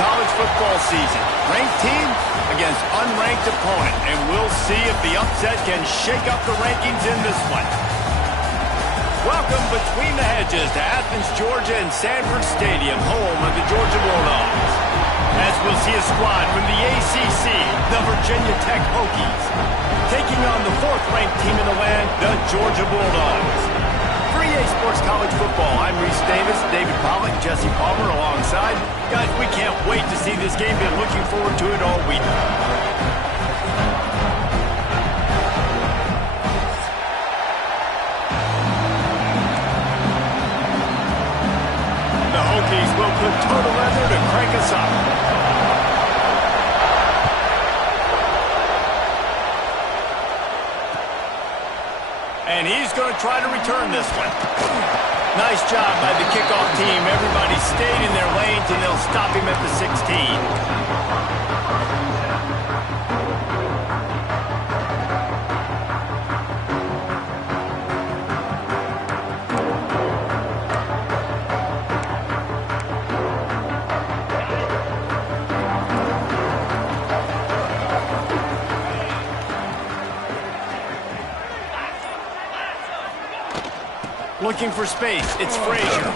college football season. Ranked team against unranked opponent, and we'll see if the upset can shake up the rankings in this one. Welcome between the hedges to Athens, Georgia and Sanford Stadium, home of the Georgia Bulldogs. As we'll see a squad from the ACC, the Virginia Tech Hokies, taking on the fourth-ranked team in the land, the Georgia Bulldogs. For EA Sports College Football, I'm Reese Davis, David Pollock, Jesse Palmer alongside. Guys, we can't wait to see this game. Been looking forward to it all week. The Hokies will put total leather to crank us up. And he's going to try to return this one. Nice job by the kickoff team. Everybody stayed in their lanes, and they'll stop him at the 16. Looking for space, it's Frazier.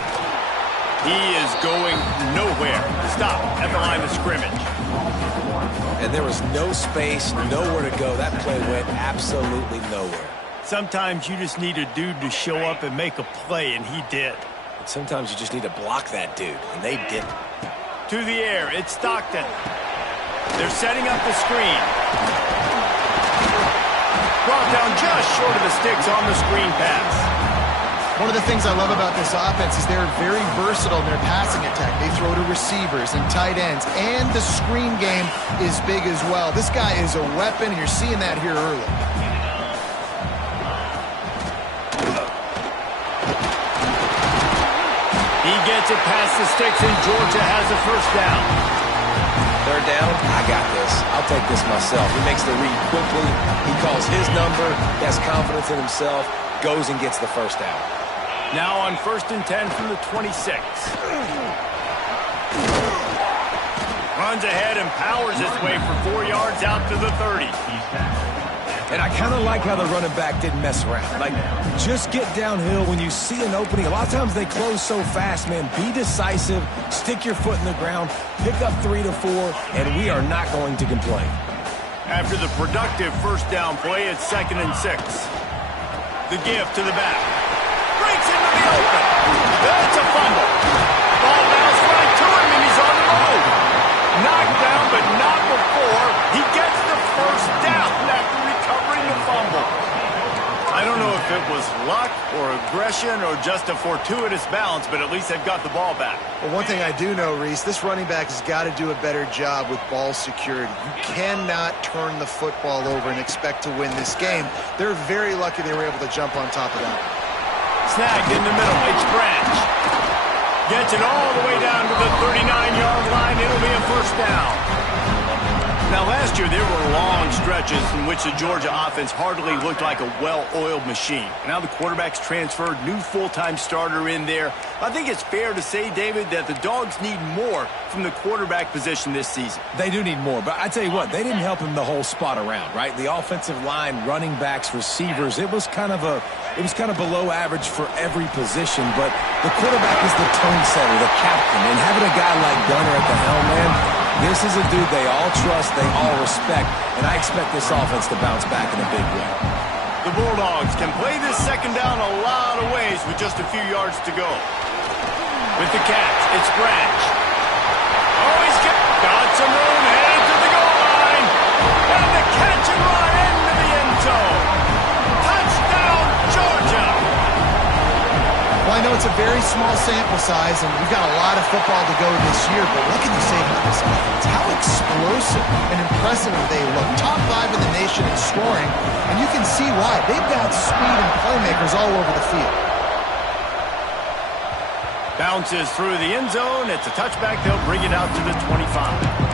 He is going nowhere. Stop at the line of scrimmage. And there was no space, nowhere to go. That play went absolutely nowhere. Sometimes you just need a dude to show up and make a play, and he did. And sometimes you just need to block that dude, and they didn't. To the air, it's Stockton. They're setting up the screen. Brought down just short of the sticks on the screen pass. One of the things I love about this offense is they're very versatile in their passing attack. They throw to receivers and tight ends, and the screen game is big as well. This guy is a weapon, and you're seeing that here early. He gets it past the sticks, and Georgia has a first down. Third down, I got this. I'll take this myself. He makes the read quickly. He calls his number. He has confidence in himself. Goes and gets the first down. Now on 1st and 10 from the 26. Runs ahead and powers his way for 4 yards out to the 30. And I kind of like how the running back didn't mess around. Like, just get downhill when you see an opening. A lot of times they close so fast, man. Be decisive, stick your foot in the ground, pick up 3 to 4, and we are not going to complain. After the productive first down play, it's 2nd and 6. The give to the back. Breaks into the open. That's a fumble. Ball bounced right to him, and he's on the move. Knocked down, but not before he gets the first down after recovering the fumble. I don't know if it was luck or aggression or just a fortuitous bounce, but at least they've got the ball back. Well, one thing I do know, Reese, this running back has got to do a better job with ball security. You cannot turn the football over and expect to win this game. They're very lucky they were able to jump on top of that. Snagged in the middle. It's Branch. Gets it all the way down to the 39-yard line. It'll be a first down. Now, last year, there were long stretches in which the Georgia offense hardly looked like a well-oiled machine. Now the quarterback's transferred, new full-time starter in there. I think it's fair to say, David, that the Dogs need more from the quarterback position this season. They do need more, but I tell you what, they didn't help him the whole spot around, right? The offensive line, running backs, receivers, it was kind of below average for every position, but the quarterback is the tone setter, the captain, and having a guy like Gunner at the helm, man, this is a dude they all trust, they all respect, and I expect this offense to bounce back in a big way. The Bulldogs can play this second down a lot of ways with just a few yards to go. With the catch, it's Branch. Oh, he's got some room, headed to the goal line. And the catch and run into the end zone. Touchdown, Georgia! Well, I know it's a very small sample size, and we've got a lot of football to go this year, but what can you say about this offense? How explosive and impressive they look. Top 5 in the nation in scoring, and you can see why. They've got speed and playmakers all over the field. Bounces through the end zone. It's a touchback. They'll bring it out to the 25.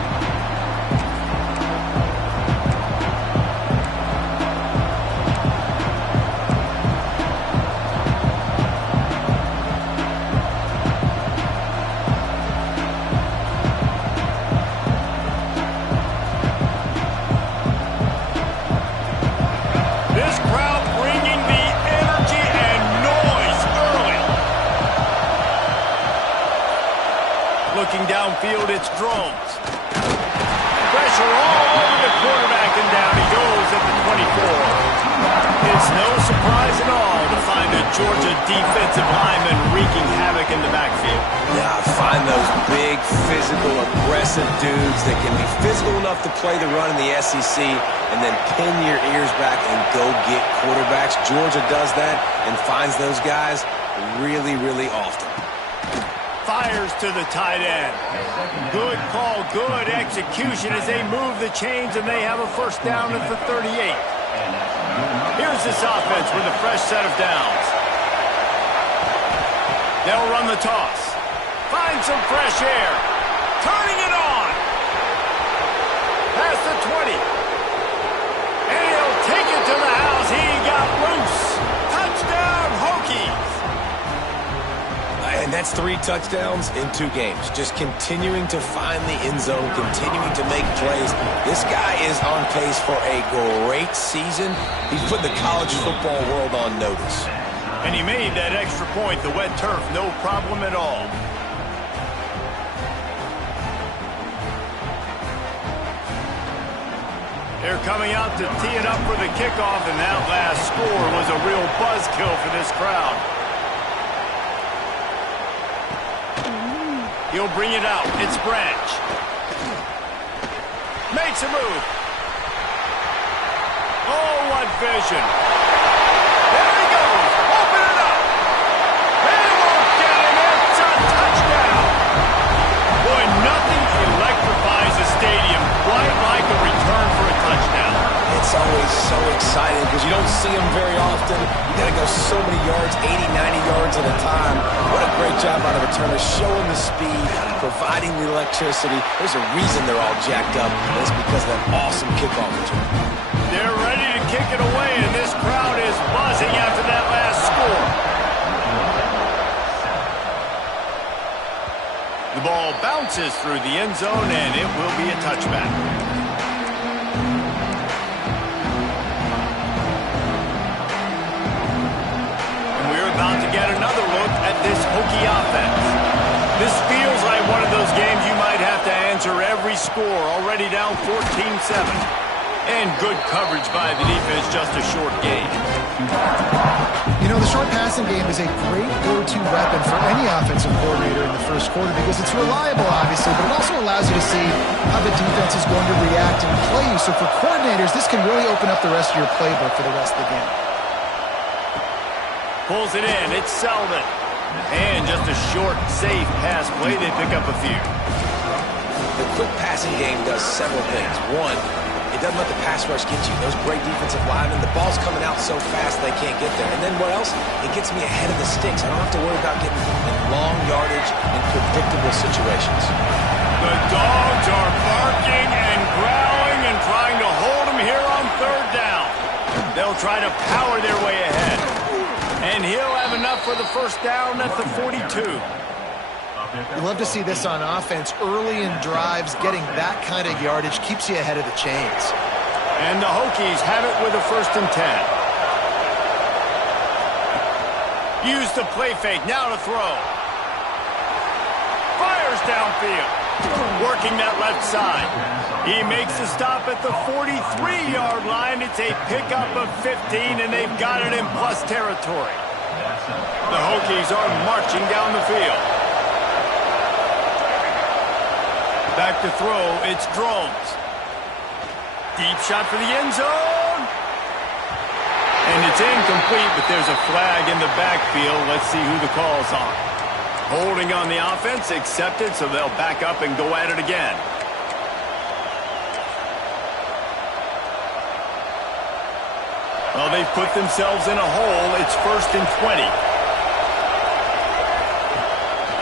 looking downfield, it's Drones. Pressure all over the quarterback, and down he goes at the 24. It's no surprise at all to find a Georgia defensive lineman wreaking havoc in the backfield. Yeah, I find those big, physical, aggressive dudes that can be physical enough to play the run in the SEC and then pin your ears back and go get quarterbacks. Georgia does that and finds those guys really, really often. Fires to the tight end. Good call, good execution as they move the chains, and they have a first down at the 38. Here's this offense with a fresh set of downs. They'll run the toss. Find some fresh air. Turning it on. Past the 20. And he'll take it to the house. He got loose. Touchdown, Hokies. And that's 3 touchdowns in 2 games. Just continuing to find the end zone, continuing to make plays. This guy is on pace for a great season. He's putting the college football world on notice. And he made that extra point, the wet turf, no problem at all. They're coming out to tee it up for the kickoff, and that last score was a real buzzkill for this crowd. He'll bring it out. It's Branch. Makes a move. Oh, what vision. There he goes. Open it up. They won't get him. It's a touchdown. Boy, nothing electrifies a stadium quite like a return for a touchdown. It's always so exciting because you don't see them very often. You got to go so many yards, 80, 90 yards at a time. What a great job by the returner, showing the speed, providing the electricity. There's a reason they're all jacked up, and it's because of that awesome kickoff return. They're ready to kick it away, and this crowd is buzzing after that last score. The ball bounces through the end zone, and it will be a touchback. About to get another look at this Hokie offense. This feels like one of those games you might have to answer every score, already down 14-7. And good coverage by the defense, just a short gain. You know, the short passing game is a great go-to weapon for any offensive coordinator in the first quarter because it's reliable, obviously, but it also allows you to see how the defense is going to react and play you. So for coordinators, this can really open up the rest of your playbook for the rest of the game. Pulls it in. It's Selden. And just a short, safe pass play. They pick up a few. The quick passing game does several things. One, it doesn't let the pass rush get you. Those great defensive linemen, the ball's coming out so fast they can't get there. And then what else? It gets me ahead of the sticks. I don't have to worry about getting in long yardage and predictable situations. The dogs are barking and growling and trying to hold him here on third down. They'll try to power their way ahead. And he'll have enough for the first down at the 42. You love to see this on offense. Early in drives, getting that kind of yardage keeps you ahead of the chains. And the Hokies have it with a 1st and 10. Use the play fake. Now to throw. Fires downfield. Working that left side. He makes the stop at the 43-yard line. It's a pickup of 15, and they've got it in plus territory. The Hokies are marching down the field. Back to throw, it's Drones. Deep shot for the end zone. And it's incomplete, but there's a flag in the backfield. Let's see who the call's on. Holding on the offense, accepted, so they'll back up and go at it again. Well, they've put themselves in a hole. It's 1st and 20.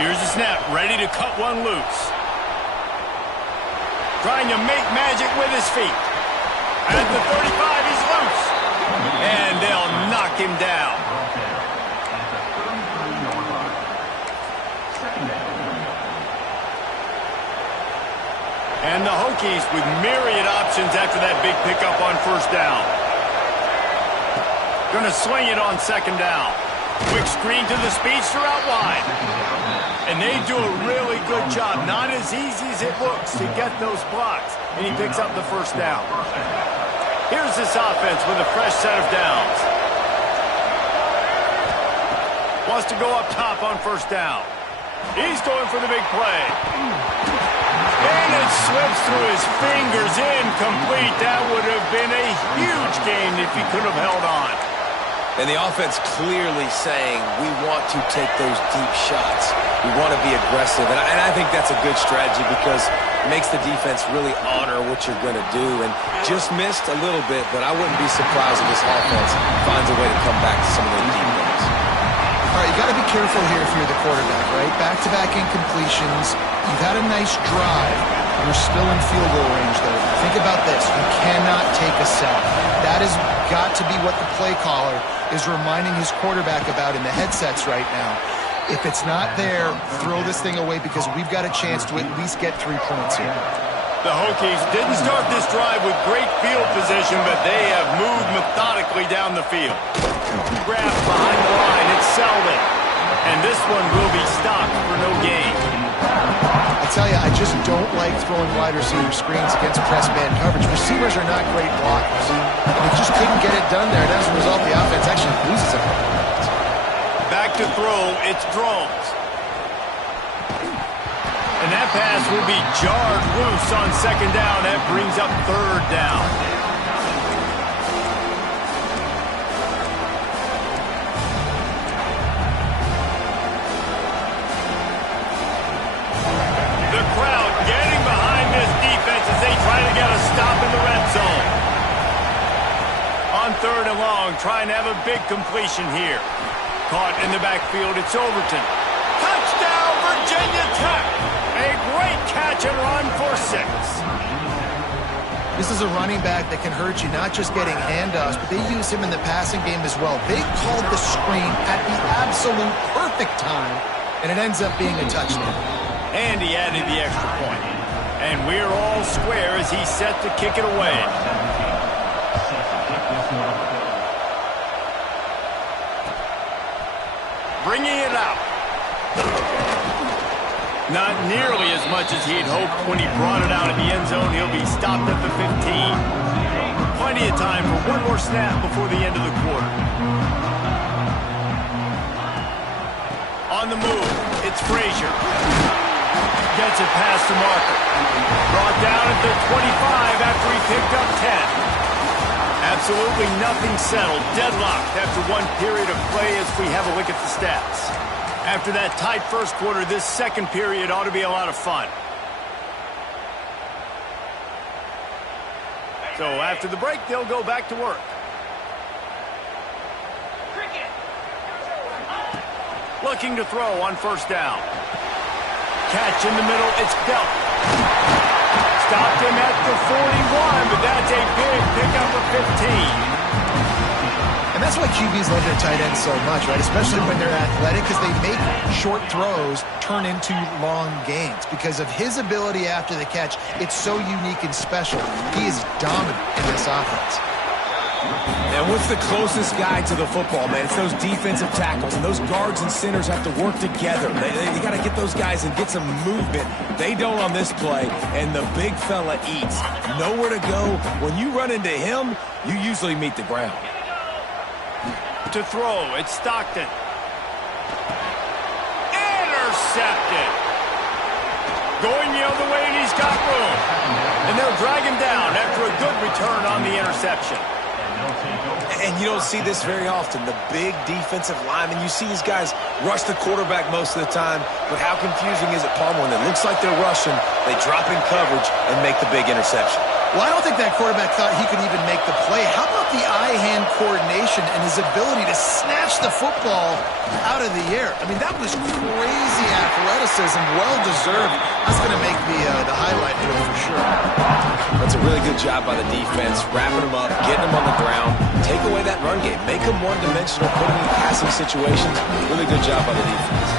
Here's the snap, ready to cut one loose. Trying to make magic with his feet. At the 35, he's loose. And they'll knock him down. And the Hokies with myriad options after that big pickup on first down. Going to swing it on 2nd down. Quick screen to the speedster out wide. And they do a really good job. Not as easy as it looks to get those blocks. And he picks up the first down. Here's this offense with a fresh set of downs. Wants to go up top on first down. He's going for the big play. And it slips through his fingers, incomplete. That would have been a huge gain if he could have held on. And the offense clearly saying, we want to take those deep shots. We want to be aggressive. And I think that's a good strategy because it makes the defense really honor what you're going to do. And just missed a little bit, but I wouldn't be surprised if this offense finds a way to come back to some of those deep ones. All right, you got to be careful here if you're the quarterback, right? Back-to-back incompletions. You've had a nice drive. You're still in field goal range, though. Think about this. You cannot take a sack. That has got to be what the play caller is reminding his quarterback about in the headsets right now. If it's not there, throw this thing away because we've got a chance to at least get 3 points here. The Hokies didn't start this drive with great field position, but they have moved methodically down the field. Grab behind the line, it's Selden. And this one will be stopped for no gain. I tell you, I just don't like throwing wide receiver screens against press man coverage. Receivers are not great blockers. And they just couldn't get it done there. And as a result, the offense actually loses it. Back to throw, it's Drones. And that pass will be jarred loose on second down. That brings up third down. The crowd getting behind this defense as they try to get a stop in the red zone. On third and long, trying to have a big completion here. Caught in the backfield, it's Overton. Touchdown, Virginia Tech! A great catch and run for 6. This is a running back that can hurt you, not just getting handoffs, but they use him in the passing game as well. They called the screen at the absolute perfect time, and it ends up being a touchdown. And he added the extra point. And we're all square as he's set to kick it away. Bringing it out. Not nearly as much as he'd hoped when he brought it out in the end zone. He'll be stopped at the 15. Plenty of time for one more snap before the end of the quarter. On the move, it's Frazier. Gets it past the marker. Brought down at the 25 after he picked up 10. Absolutely nothing settled. Deadlocked after one period of play as we have a look at the stats. After that tight first quarter, this second period ought to be a lot of fun. So after the break, they'll go back to work. Looking to throw on first down. Catch in the middle, it's Belt. Stopped him at the 41, but that's a big pickup of 15. And that's why QBs love their tight ends so much, right? Especially when they're athletic, because they make short throws turn into long gains. Because of his ability after the catch, it's so unique and special. He is dominant in this offense. And what's the closest guy to the football, man? It's those defensive tackles, and those guards and centers have to work together. They got to get those guys and get some movement. They don't on this play, and the big fella eats. Nowhere to go. When you run into him, you usually meet the ground. To throw, it's Stockton. Intercepted. Going the other way, and he's got room. And they'll drag him down after a good return on the interception. And you don't see this very often. The big defensive linemen, you see these guys rush the quarterback most of the time, but how confusing is it, Palmer, when it looks like they're rushing, they drop in coverage and make the big interception? Well, I don't think that quarterback thought he could even make the play. How about the eye-hand coordination and his ability to snatch the football out of the air? I mean, that was crazy athleticism, well-deserved. That's going to make the highlight reel for sure. That's a really good job by the defense, wrapping them up, getting them on the ground, take away that run game, make them one-dimensional, put them in passing situations. Really good job by the defense.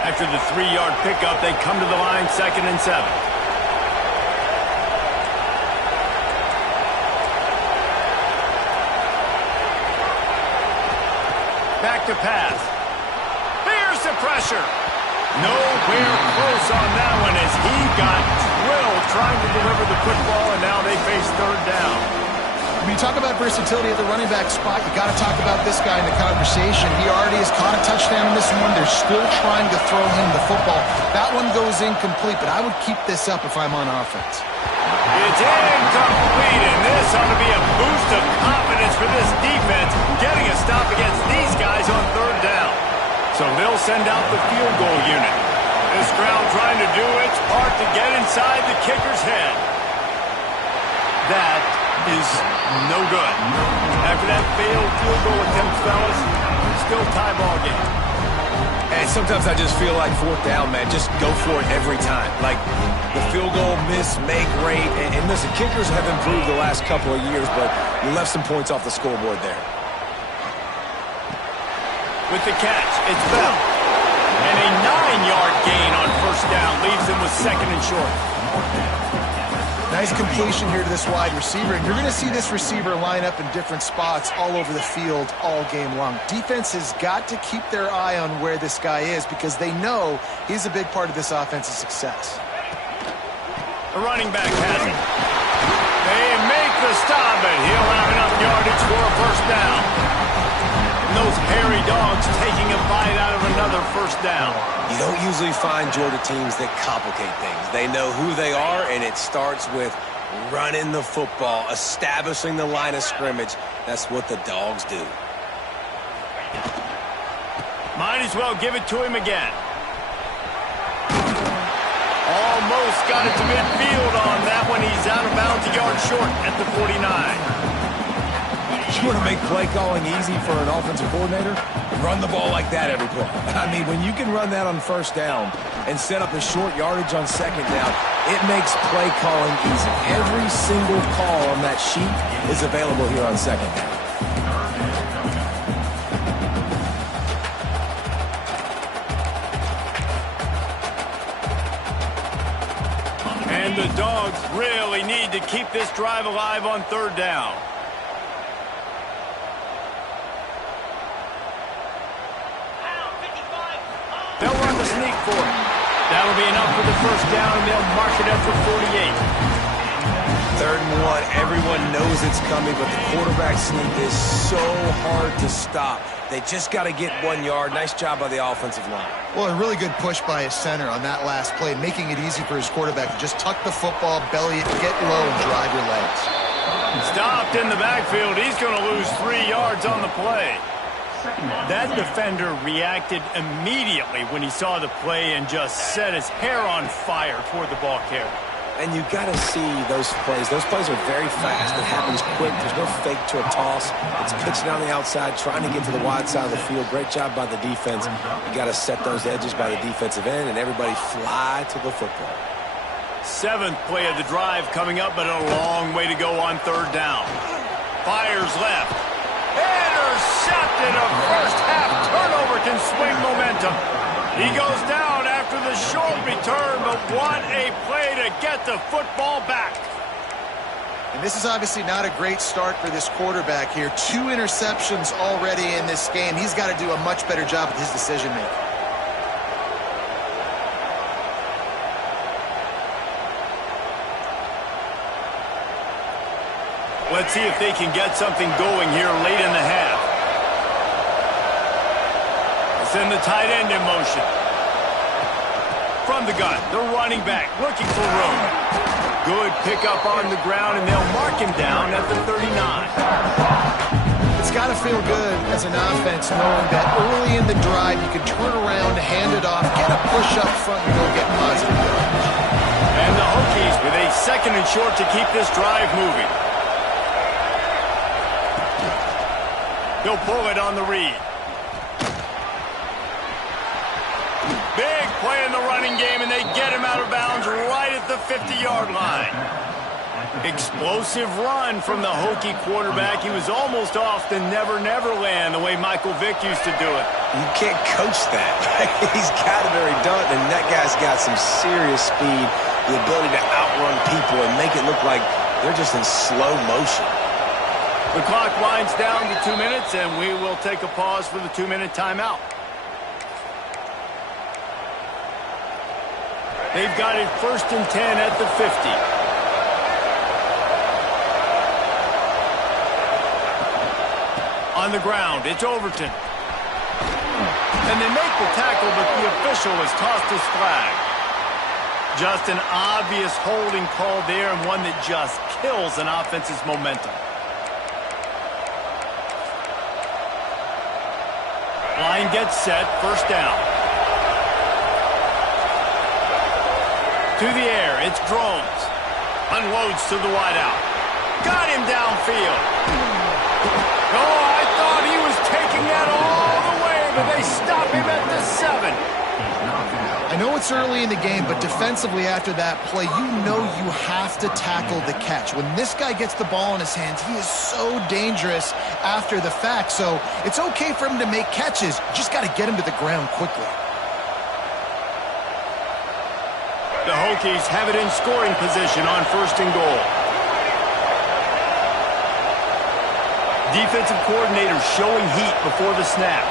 After the 3-yard pickup, they come to the line, 2nd and 7. Back to pass. Here's the pressure. Nowhere close on that one as he got drilled trying to deliver the football, and now they face third down. When you talk about versatility at the running back spot, you got to talk about this guy in the conversation. He already has caught a touchdown in this one. They're still trying to throw him the football. That one goes incomplete, but I would keep this up if I'm on offense. It's incomplete, and this ought to be a boost of confidence for this defense, getting a stop against these guys on third down. So they'll send out the field goal unit. This crowd trying to do its part to get inside the kicker's head. That is no good. After that failed field goal attempt, fellas, still tie ball game. And sometimes I just feel like fourth down, man, just go for it every time. Like the field goal miss, make rate. And listen, kickers have improved the last couple of years, but you left some points off the scoreboard there. With the catch, it's Bell. And a 9-yard gain on first down leaves them with second and short. Nice completion here to this wide receiver, and you're going to see this receiver line up in different spots all over the field all game long. Defense has got to keep their eye on where this guy is because they know he's a big part of this offense's success. The running back has it. They make the stop, and he'll have enough yardage for a first down. And those hairy dogs taking a bite out of another first down. You don't usually find Georgia teams that complicate things. They know who they are, and it starts with running the football, establishing the line of scrimmage. That's what the dogs do. Might as well give it to him again. Almost got it to midfield on that one. He's out of bounds, a yard short at the 49. You want to make play calling easy for an offensive coordinator? Run the ball like that every play. I mean, when you can run that on first down and set up a short yardage on second down, it makes play calling easy. Every single call on that sheet is available here on second down. And the Dogs really need to keep this drive alive on third down. They'll run the sneak for it. That'll be enough for the first down, and they'll mark it up for 48. Third and one. Everyone knows it's coming, but the quarterback sneak is so hard to stop. They just got to get 1 yard. Nice job by the offensive line. Well, a really good push by his center on that last play, making it easy for his quarterback to just tuck the football, belly it, get low, and drive your legs. Stopped in the backfield. He's going to lose 3 yards on the play. That defender reacted immediately when he saw the play and just set his hair on fire toward the ball carrier. And you got to see those plays. Those plays are very fast. It happens quick. There's no fake to a toss. It's pitching on the outside, trying to get to the wide side of the field. Great job by the defense. You got to set those edges by the defensive end, and everybody fly to the football. 7th play of the drive coming up, but a long way to go on third down. Fires left. Intercepted. A first-half turnover can swing momentum. He goes down after the short return, but what a play to get the football back. And this is obviously not a great start for this quarterback here. 2 interceptions already in this game. He's got to do a much better job with his decision-making. Let's see if they can get something going here late in the half. Send the tight end in motion. From the gun, the running back looking for room. Good pickup on the ground, and they'll mark him down at the 39. It's got to feel good as an offense knowing that early in the drive you can turn around, hand it off, get a push up front, and go get positive yards. And the Hokies with a second and short to keep this drive moving. They'll pull it on the read. Big play in the running game, and they get him out of bounds right at the 50-yard line. Explosive run from the Hokie quarterback. He was almost off the never-never land, the way Michael Vick used to do it. You can't coach that. He's got it or he doesn't, and that guy's got some serious speed, the ability to outrun people and make it look like they're just in slow motion. The clock winds down to 2 minutes, and we will take a pause for the 2-minute timeout. They've got it 1st and 10 at the 50. On the ground, it's Overton. And they make the tackle, but the official has tossed his flag. Just an obvious holding call there, and one that just kills an offense's momentum. Line gets set, 1st down. To the air, it's Drones. Unloads to the wideout. Got him downfield. Oh, I thought he was taking that all the way, but they stop him at the 7. I know it's early in the game, but defensively after that play, you know you have to tackle the catch. When this guy gets the ball in his hands, he is so dangerous after the fact. So it's okay for him to make catches. You just got to get him to the ground quickly. The Hokies have it in scoring position on 1st and goal. Defensive coordinator showing heat before the snap.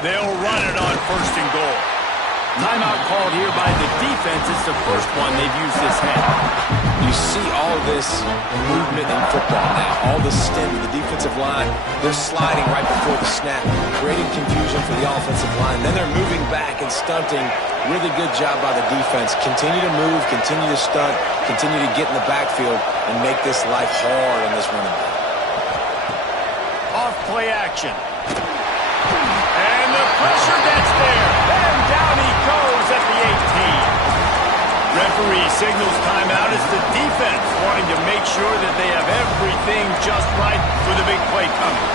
They'll run it on 1st and goal. Timeout called here by the defense. It's the first one they've used this half. You see all this movement in football now. All the stem of the defensive line. They're sliding right before the snap, creating confusion for the offensive line. Then they're moving back and stunting. Really good job by the defense. Continue to move, continue to stunt, continue to get in the backfield and make this life hard on this running back. Off play action. And the pressure gets there. And down he goes at the 18. Referee signals timeout as the defense wanting to make sure that they have everything just right for the big play coming.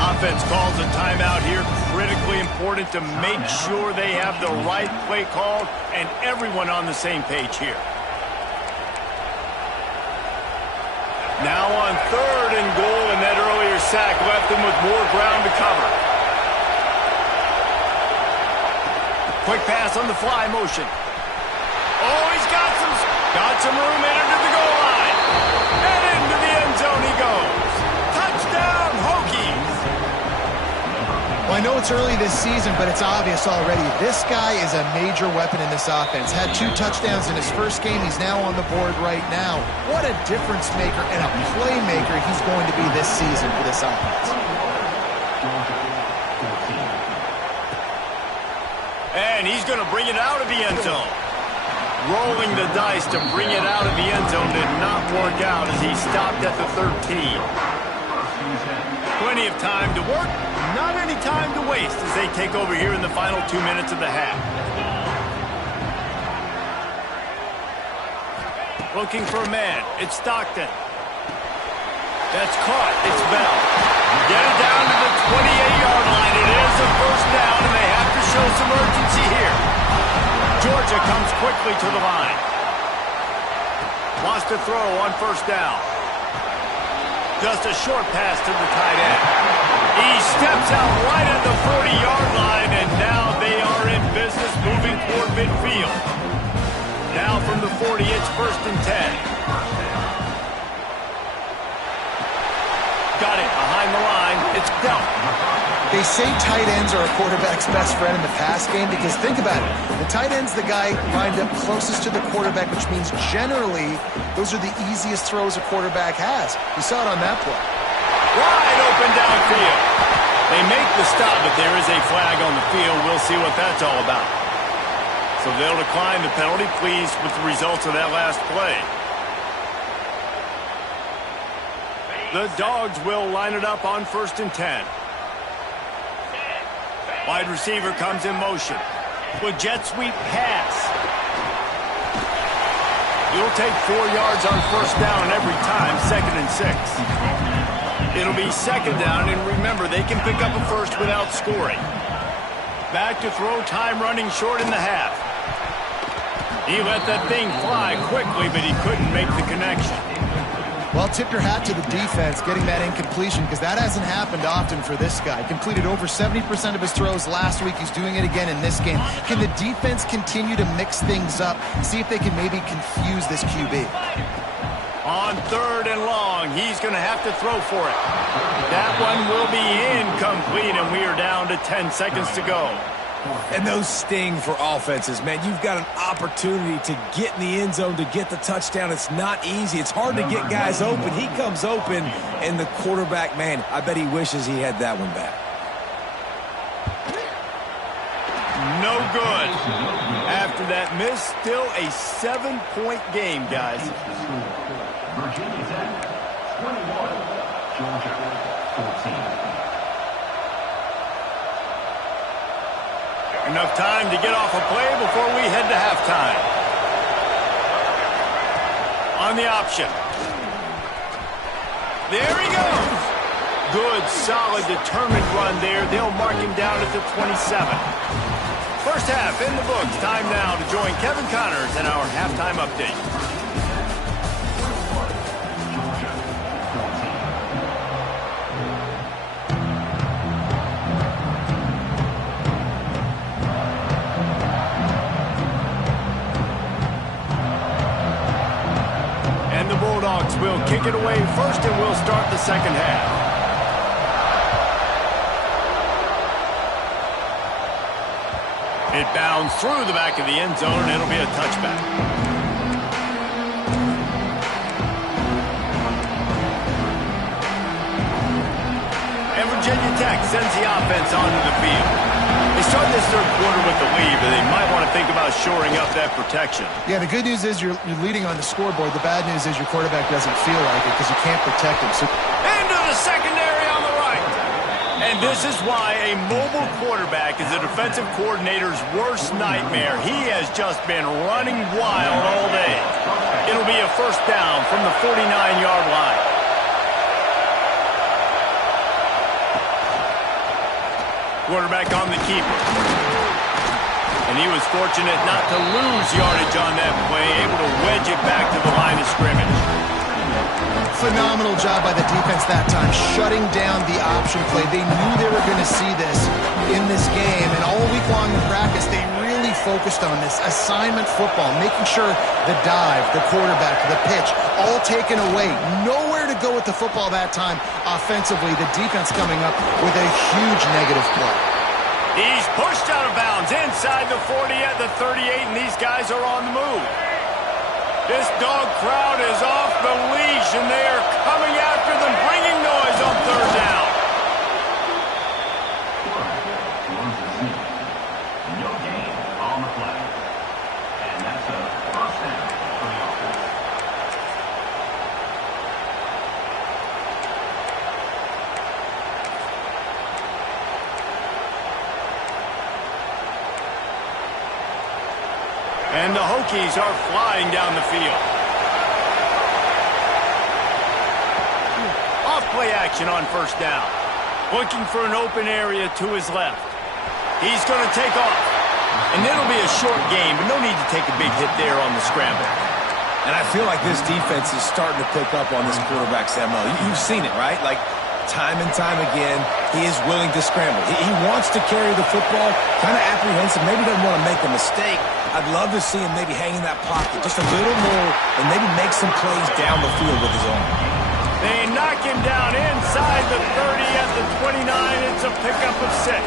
Offense calls a timeout here. Critically important to make sure they have the right play called and everyone on the same page here. Now on 3rd and goal, and that earlier sack left them with more ground to cover. Quick pass on the fly motion. Oh, he's got some room in into the goal line. And into the end zone he goes. Touchdown, Hokies. Well, I know it's early this season, but it's obvious already. This guy is a major weapon in this offense. Had 2 touchdowns in his first game. He's now on the board right now. What a difference maker and a playmaker he's going to be this season for this offense. And he's going to bring it out of the end zone. Rolling the dice to bring it out of the end zone did not work out as he stopped at the 13. Plenty of time to work, not any time to waste as they take over here in the final 2 minutes of the half. Looking for a man, it's Stockton. That's caught, it's Bell. Get it down to the 28-yard line. It is a 1st down, and they have to show some urgency here. Georgia comes quickly to the line. Wants to throw on 1st down. Just a short pass to the tight end. He steps out right at the 40-yard line, and now they are in business moving toward midfield. Now from the 40, it's 1st and 10. Got it behind the line. It's Bell. They say tight ends are a quarterback's best friend in the pass game because think about it. The tight end's the guy lined up closest to the quarterback, which means generally those are the easiest throws a quarterback has. We saw it on that play. Wide open downfield. They make the stop, but there is a flag on the field. We'll see what that's all about. So they'll decline the penalty, pleased with the results of that last play. The Dogs will line it up on 1st and 10. Wide receiver comes in motion. With jet sweep pass. You'll take 4 yards on 1st down every time, 2nd and 6. It'll be second down, and remember, they can pick up a first without scoring. Back to throw, time running short in the half. He let that thing fly quickly, but he couldn't make the connection. Well, tip your hat to the defense getting that incompletion, because that hasn't happened often for this guy. Completed over 70% of his throws last week. He's doing it again in this game. Can the defense continue to mix things up, see if they can maybe confuse this QB? On 3rd and long, he's going to have to throw for it. That one will be incomplete, and we are down to 10 seconds to go. And those sting for offenses, man. You've got an opportunity to get in the end zone, to get the touchdown. It's not easy. It's hard to get guys open. He comes open, and the quarterback, man, I bet he wishes he had that one back. No good. After that miss, still a 7-point game, guys. Virginia Tech, 21, Georgia, 14. Enough time to get off a play before we head to halftime. On the option. There he goes. Good, solid, determined run there. They'll mark him down at the 27. First half in the books. Time now to join Kevin Connors in our halftime update. And the Bulldogs will kick it away first, and we'll start the second half. It bounds through the back of the end zone, and it'll be a touchback. And Virginia Tech sends the offense onto the field. They start this third quarter with the lead, but they might want to think about shoring up that protection. Yeah, the good news is you're leading on the scoreboard. The bad news is your quarterback doesn't feel like it because you can't protect him. So into the secondary on the right. And this is why a mobile quarterback is a defensive coordinator's worst nightmare. He has just been running wild all day. It'll be a first down from the 49-yard line. Quarterback on the keeper. And he was fortunate not to lose yardage on that play, able to wedge it back to the line of scrimmage. Phenomenal job by the defense that time, shutting down the option play. They knew they were going to see this in this game, and all week long in practice, they really focused on this assignment football, making sure the dive, the quarterback, the pitch, all taken away. Nowhere to go with the football that time offensively. The defense coming up with a huge negative play. He's pushed out of bounds inside the 40 at the 38, and these guys are on the move. This dog crowd is off the leash, and they are coming after them, bringing noise on third down. No gain on the play. And that's a first down for the offense. And the Hokies are flying down the field. Off-play action on first down. Looking for an open area to his left. He's going to take off. And it'll be a short game, but no need to take a big hit there on the scramble. And I feel like this defense is starting to pick up on this quarterback's MO. You've seen it, right? Like, time and time again, he is willing to scramble. He wants to carry the football, kind of apprehensive, maybe doesn't want to make a mistake. I'd love to see him maybe hang in that pocket just a little more and maybe make some plays down the field with his arm. They knock him down inside the 30 at the 29. It's a pickup of 6.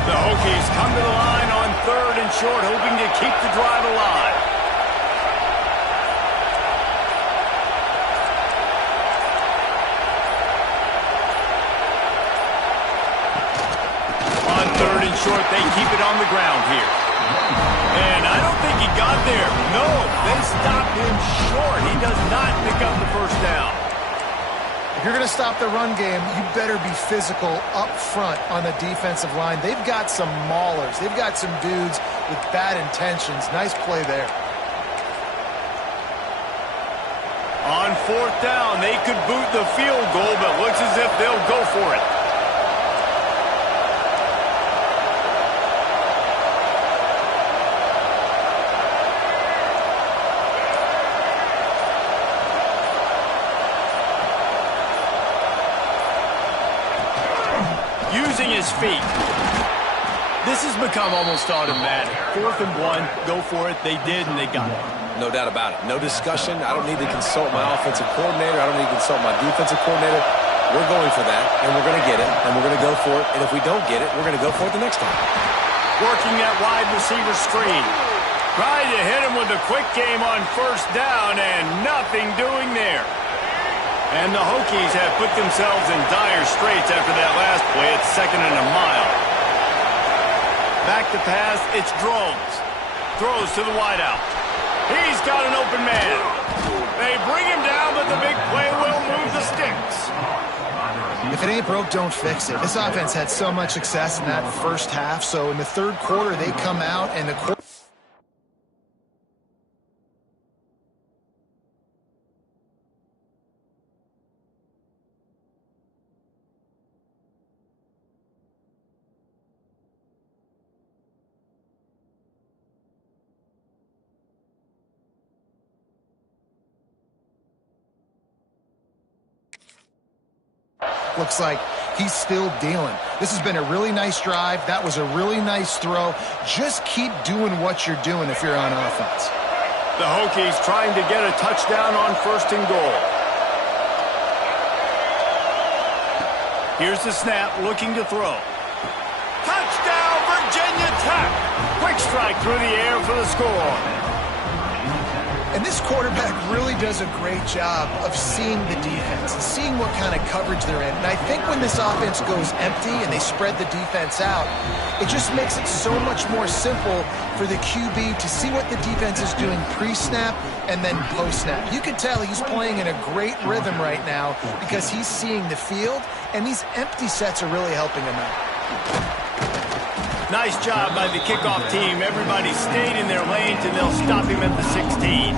The Hokies come to the line on third and short, hoping to keep the drive alive. On third and short, they keep it on the ground here. And I don't think he got there. No, they stopped him short. He does not pick up the first down. If you're going to stop the run game, you better be physical up front on the defensive line. They've got some maulers. They've got some dudes with bad intentions. Nice play there. On fourth down, they could boot the field goal, but looks as if they'll go for it. Using his feet. This has become almost automatic. 4th and 1, go for it. They did, and they got it. No doubt about it. No discussion. I don't need to consult my offensive coordinator. I don't need to consult my defensive coordinator. We're going for that, and we're going to get it, and we're going to go for it. And if we don't get it, we're going to go for it the next time. Working that wide receiver screen. Trying to hit him with a quick game on first down, and nothing doing there. And the Hokies have put themselves in dire straits after that last play. It's 2nd and a mile. Back to pass, it's Drones. Throws to the wideout. He's got an open man. They bring him down, but the big play will move the sticks. If it ain't broke, don't fix it. This offense had so much success in that first half, so in the third quarter, they come out and the looks like he's still dealing. This has been a really nice drive. That was a really nice throw. Just keep doing what you're doing if you're on offense. The Hokies trying to get a touchdown on 1st and goal. Here's the snap, looking to throw. Touchdown, Virginia Tech! Quick strike through the air for the score. And this quarterback really does a great job of seeing the defense, seeing what kind of coverage they're in. And I think when this offense goes empty and they spread the defense out, it just makes it so much more simple for the QB to see what the defense is doing pre-snap and then post-snap. You can tell he's playing in a great rhythm right now because he's seeing the field, and these empty sets are really helping him out. Nice job by the kickoff team. Everybody stayed in their lanes, and they'll stop him at the 16.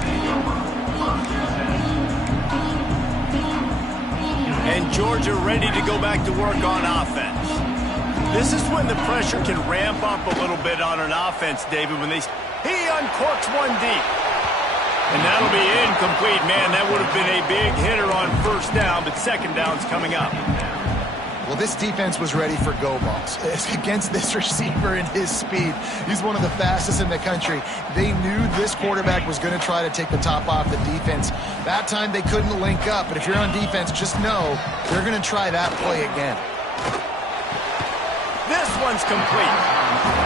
And Georgia ready to go back to work on offense. This is when the pressure can ramp up a little bit on an offense, David, when he uncorks one deep. And that'll be incomplete. Man, that would have been a big hitter on first down, but second down's coming up. Well, this defense was ready for go balls. Against this receiver and his speed, he's one of the fastest in the country. They knew this quarterback was going to try to take the top off the defense. That time they couldn't link up, but if you're on defense, just know they're going to try that play again. This one's complete.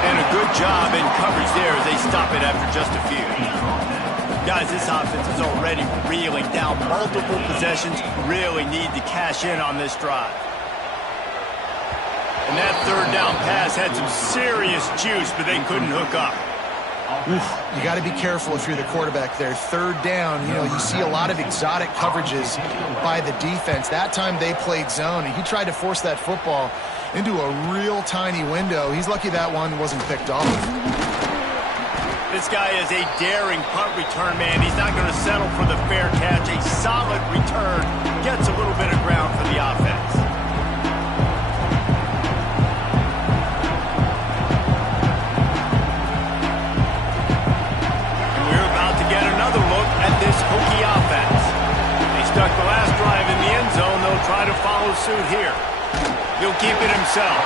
And a good job in coverage there as they stop it after just a few. Guys, this offense is already reeling down multiple possessions. Really need to cash in on this drive. And that third down pass had some serious juice, but they couldn't hook up. Oof, you got to be careful if you're the quarterback there. Third down, you see a lot of exotic coverages by the defense. That time they played zone, and he tried to force that football into a real tiny window. He's lucky that one wasn't picked off. This guy is a daring punt return man. He's not going to settle for the fair catch. A solid return gets a little bit of ground for the offense. This Hokie offense. They stuck the last drive in the end zone. They'll try to follow suit here. He'll keep it himself.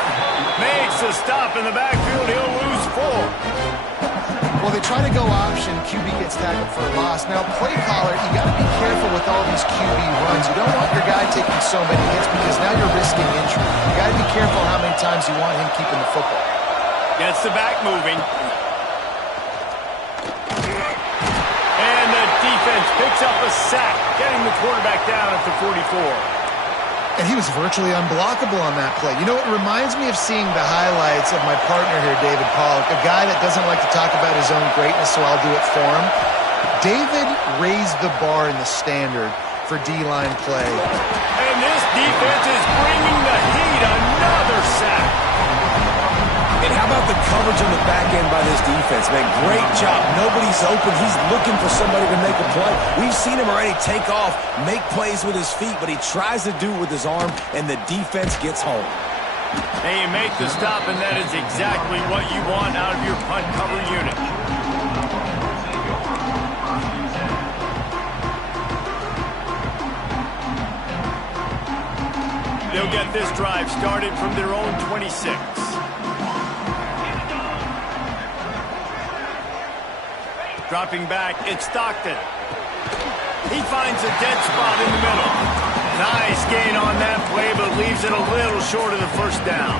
Makes the stop in the backfield. He'll lose 4. Well, they try to go option. QB gets tackled for a loss. Now, play caller, you got to be careful with all these QB runs. You don't want your guy taking so many hits because now you're risking injury. You got to be careful how many times you want him keeping the football. Gets the back moving. Defense picks up a sack, getting the quarterback down at the 44. And he was virtually unblockable on that play. You know, it reminds me of seeing the highlights of my partner here, David Pollock, a guy that doesn't like to talk about his own greatness, so I'll do it for him. David raised the bar in the standard for D-line play. And this defense is bringing the heat. Another sack. And how about the coverage on the back end by this defense, man? Great job. Nobody's open. He's looking for somebody to make a play. We've seen him already take off, make plays with his feet, but he tries to do it with his arm, and the defense gets home. And you make the stop, and that is exactly what you want out of your punt cover unit. They'll get this drive started from their own 26. Dropping back, it's Stockton. He finds a dead spot in the middle. Nice gain on that play, but leaves it a little short of the first down.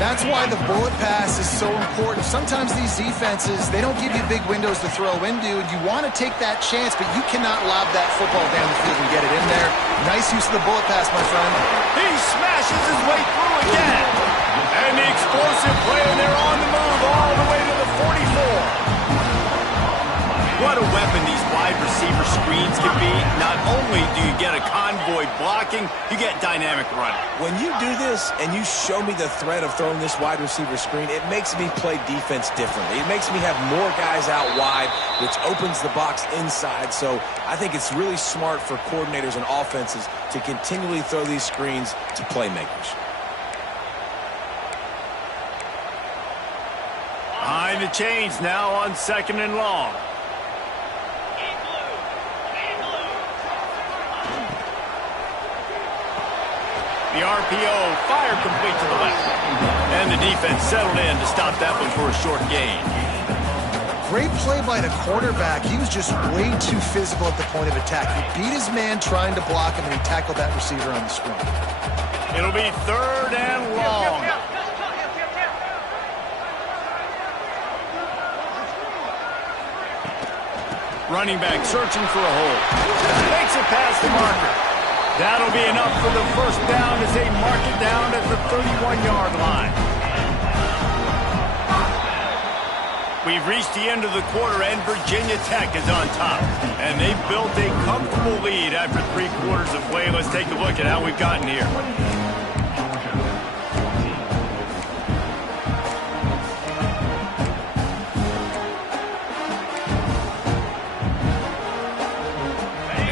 That's why the bullet pass is so important. Sometimes these defenses, they don't give you big windows to throw into, and you want to take that chance, but you cannot lob that football down the field and get it in there. Nice use of the bullet pass, my friend. He smashes his way through again. And the explosive play, and they're on the move all the way to the 44. What a weapon these wide receiver screens can be. Not only do you get a convoy blocking, you get dynamic running. When you do this and you show me the threat of throwing this wide receiver screen, it makes me play defense differently. It makes me have more guys out wide, which opens the box inside. So I think it's really smart for coordinators and offenses to continually throw these screens to playmakers. Behind the chains now on 2nd and long. The RPO, fire complete to the left. And the defense settled in to stop that one for a short gain. Great play by the quarterback. He was just way too physical at the point of attack. He beat his man trying to block him, and he tackled that receiver on the screen. It'll be 3rd and long. Running back searching for a hole. Makes it past the marker. That'll be enough for the first down as they mark it down at the 31-yard line. We've reached the end of the quarter, and Virginia Tech is on top. And they've built a comfortable lead after 3 quarters of play. Let's take a look at how we've gotten here.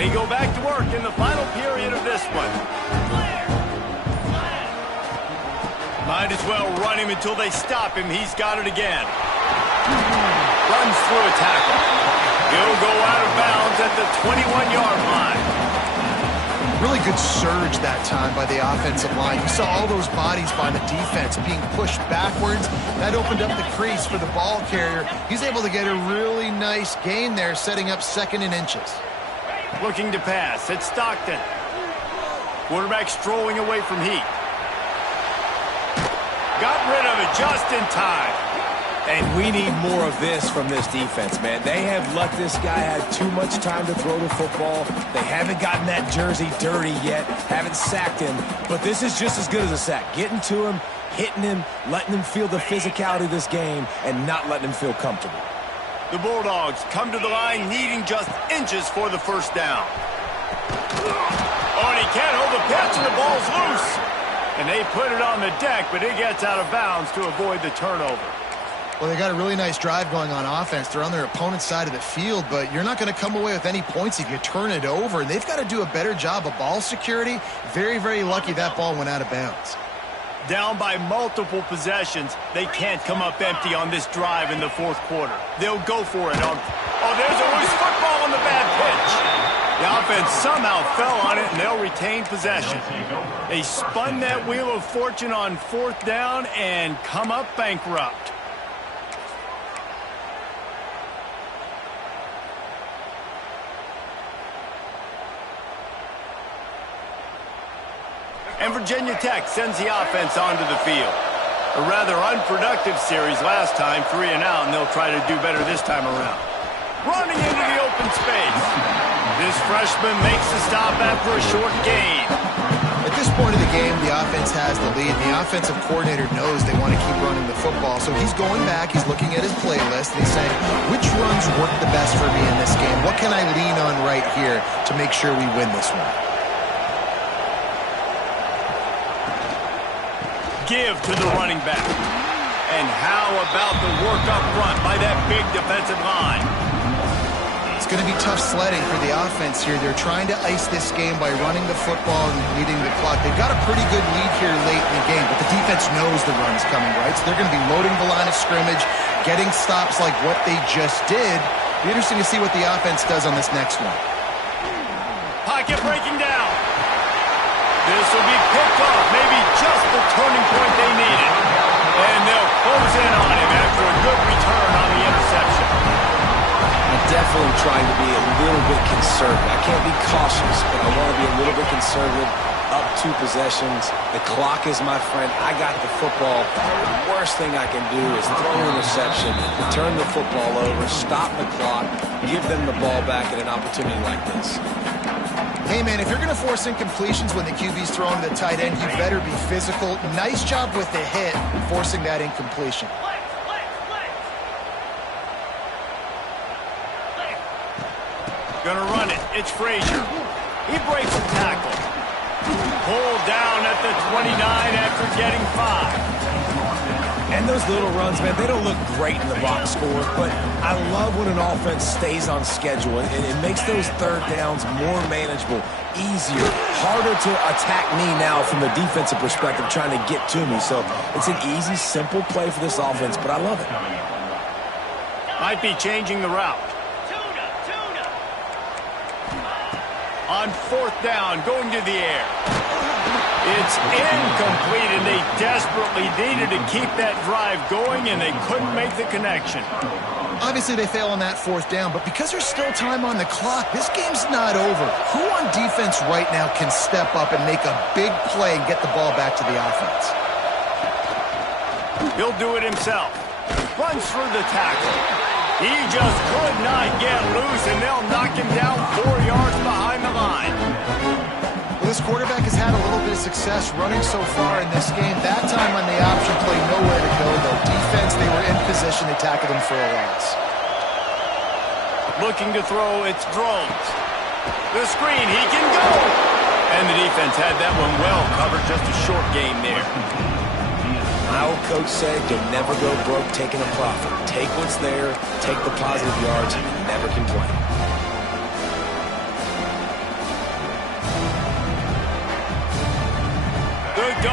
They go back to work in the final period of this one. Might as well run him until they stop him. He's got it again. Runs through a tackle. He'll go out of bounds at the 21-yard line. Really good surge that time by the offensive line. You saw all those bodies by the defense being pushed backwards. That opened up the crease for the ball carrier. He's able to get a really nice gain there, setting up 2nd and inches. Looking to pass. It's Stockton. Quarterback strolling away from heat. Got rid of it just in time. And we need more of this from this defense, man. They have let this guy have too much time to throw the football. They haven't gotten that jersey dirty yet, haven't sacked him. But this is just as good as a sack. Getting to him, hitting him, letting him feel the physicality of this game, and not letting him feel comfortable. The Bulldogs come to the line needing just inches for the first down. Oh, and he can't hold the pitch, and the ball's loose. And they put it on the deck, but it gets out of bounds to avoid the turnover. Well, they got a really nice drive going on offense. They're on their opponent's side of the field, but you're not going to come away with any points if you turn it over. They've got to do a better job of ball security. Very, very lucky that ball went out of bounds. Down by multiple possessions, they can't come up empty on this drive in the 4th quarter. They'll go for it. Oh, there's a loose football on the bad pitch. The offense somehow fell on it, and they'll retain possession. They spun that wheel of fortune on 4th down and come up bankrupt. And Virginia Tech sends the offense onto the field. A rather unproductive series last time, 3 and out, and they'll try to do better this time around. Running into the open space. This freshman makes the stop after a short gain. At this point of the game, the offense has the lead. The offensive coordinator knows they want to keep running the football. So he's going back, he's looking at his playlist, and he's saying, which runs work the best for me in this game? What can I lean on right here to make sure we win this one? Give to the running back. And how about the work up front by that big defensive line? It's going to be tough sledding for the offense here. They're trying to ice this game by running the football and leading the clock. They've got a pretty good lead here late in the game, but the defense knows the run's coming, right? So they're going to be loading the line of scrimmage, getting stops like what they just did. Be interesting to see what the offense does on this next one. Pocket breaking down. This will be picked off, maybe just the turning point they needed. And they'll close in on him after a good return on the interception. I'm definitely trying to be a little bit conservative. I can't be cautious, but I want to be a little bit conservative. Up 2 possessions. The clock is my friend. I got the football. The worst thing I can do is throw an interception, turn the football over, stop the clock, give them the ball back at an opportunity like this. Hey, man, if you're going to force incompletions when the QB's throwing to the tight end, you better be physical. Nice job with the hit, forcing that incompletion. Gonna run it. It's Frazier. He breaks the tackle. Pulled down at the 29 after getting 5. And those little runs, man, they don't look great in the box score, but I love when an offense stays on schedule, and it makes those third downs more manageable, easier, harder to attack me now from the defensive perspective trying to get to me. So it's an easy, simple play for this offense, but I love it. Might be changing the route. On 4th down, going to the air. It's incomplete, and they desperately needed to keep that drive going, and they couldn't make the connection. Obviously, they fail on that 4th down, but because there's still time on the clock, this game's not over. Who on defense right now can step up and make a big play and get the ball back to the offense? He'll do it himself. Runs through the tackle. He just could not get loose, and they'll knock him down 4 yards behind the line. Well, this quarterback has had a little bit of success running so far in this game. That time on the option play, nowhere to go, though. Defense, they were in position. They tackled him for a loss. Looking to throw, it's Drones. The screen, he can go! And the defense had that one well covered, just a short game there. My old coach said you'll never go broke taking a profit. Take what's there, take the positive yards, and never complain.